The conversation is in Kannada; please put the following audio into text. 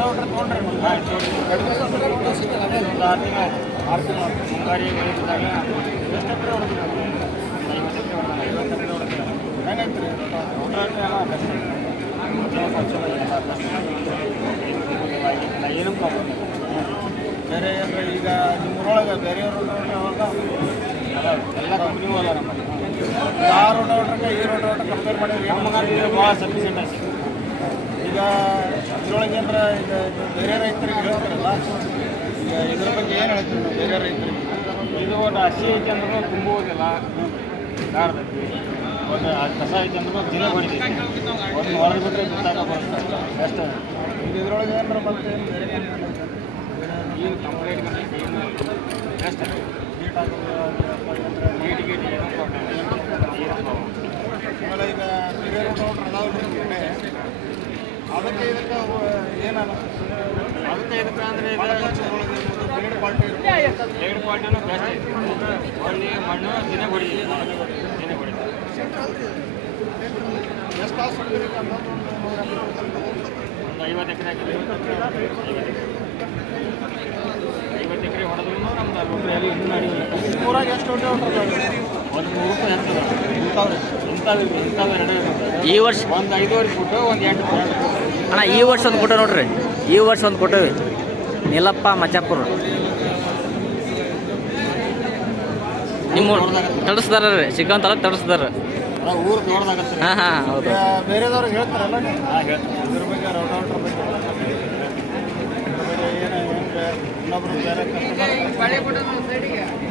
ರೋಟೋವೇಟರ್ ತೊಗೊಂಡ್ರಿ ಒಂದು 6 ತಿಂಗಳು ಮುಂಗಾರಿ ಬೆಳೆದಾಗ ಎಷ್ಟು ಎಕರೆ ಹೊಡೆದ್ರಿ 50 ಎಕರೆ ಹೊಡೆದ್ರಿ ಹೆಂಗೈತೆ ರೀ ರೋಟೋವೇಟರ್ ಎಲ್ಲ ಬೆಸ್ಟ್ ಏನು ಪ್ರಾಬ್ಲಮ್ ಬೇರೆ ಅಂದರೆ ಈಗ ನಿಮ್ಮೂರೊಳಗೆ ಬೇರೆಯವರು ಎಲ್ಲ ಕಂಪ್ನಿಗೂ ಅಲ್ಲ ನಮ್ಮಲ್ಲಿ ಆ ರೋಟೋವೇಟ್ರಿಗೆ ಈ ರೋಟೋವೇಟ್ರ್ ಕಂಪೇರ್ ಮಾಡಿದ್ರೆ ಏನು ಭಾಳ ಸಫಿಷಿಯೆಂಟ್ ಐತಿ ಈಗ ಇದರೊಳಗೆ ಏನರ ಈಗ ಬೇರೆ ರೈತರಿಗೆ ಹೇಳ್ತಾರಲ್ಲ ಈಗ ಇದ್ರ ಬಗ್ಗೆ ಏನು ಹೇಳ್ತೀವಿ ನಾವು ಬೇರೆ ರೈತರಿಗೆ ಇದು ಒಂದು ಹಸಿ ಐತಿ ಅಂದ್ರೂ ತುಂಬುವುದಿಲ್ಲ ಕಾಡ್ದೈತಿ ಒಂದು ಕಸ ಐತಿ ಅಂದ್ರೂ ದಿನ ಹೊಡಿತೈತಿ ಒಂದು ಹೊರಗೆ ಬಿಟ್ಟರೆ ಗೊತ್ತಾಗ ಬರುತ್ತೆ ಬೆಸ್ಟ್ ಈಗ ಇದ್ರೊಳಗೆ ಏನಾರ ಮತ್ತೆ ಏನು ಬೇರೆ ಏನು ಕಂಪ್ಲೇಂಟ್ ಏನು ಬೆಸ್ಟ್ ನೀಟ್ ಆಗೋದು ನೀಟ್ ಗೀಟ್ ಏನೋ ಆಮೇಲೆ ಈಗ ಬೇರೆ ರೋಡ್ ಅದಾವ್ರಿ ಅದಕ್ಕೆ ಇದಕ್ಕೆ ಏನಲ್ಲ ಅದಕ್ಕೆ ಇದಕ್ಕೆ ಅಂದರೆ ಬ್ಲೇಡ್ ಕ್ವಾಲಿಟಿ ಬೆಸ್ಟ್ ಐತಿ ಒಳ್ಳೆ ಮಣ್ಣು ದಿನ ಹೊಡಿತೀವಿ ದಿನ ಹೊಡಿತೀವಿ ಎಷ್ಟು ತಾಸು ಹೊಡಿತೀರಿ ಒಂದು 50 ಎಕರೆ ಆಗಿದೆ 50 ಎಕರೆ ಹೊಡೆದ್ರೂ ನಮ್ದು ರೋಟ್ರಿ ಇನ್ನೂ ಮಾಡಿಲ್ಲ ಊರಾಗ ಎಷ್ಟು ಹೊಟ್ಟೆ ಒಂದು 3 ರೂಪಾಯಿ ಹತ್ತದ ಇಂಥವು ಎರಡೇ ಈ ವರ್ಷ ಒಂದು 5.5 ಫುಟು ಒಂದು 8 ಫುಟ್ ಅಣ್ಣ ಈ ವರ್ಷ ಒಂದು ಕೊಟ್ಟೆ ನೋಡ್ರಿ ಈ ವರ್ಷ ಒಂದು ಕೊಟ್ಟೇವಿ ನೀಲಪ್ಪ ಮಚ್ಚಾಪುರ ನಿಮ್ಮ ತಡಿಸ್ದಾರ ರೀ ಶ್ರೀಕಾಂತ್ ತಾಲೂಕು ತಡಿಸ್ದಾರ ಊರು ದೊಡ್ಡದಾಗತ್ತೆ ಹಾಂ ಹಾಂ ಹೌದು ಬೇರೆದವ್ರಿಗೆ ಹೇಳ್ತಾರಲ್ಲ ಹಾಂ ಹೇಳ್ತಾರೆ ಇದ್ರ ಬಗ್ಗೆ ರೋಟೋವೇಟ್ರ್ ಬಗ್ಗೆ ಏನು ಇನ್ನೊಬ್ರು ಬೇರೆ ಕಸ್ಟಮರ್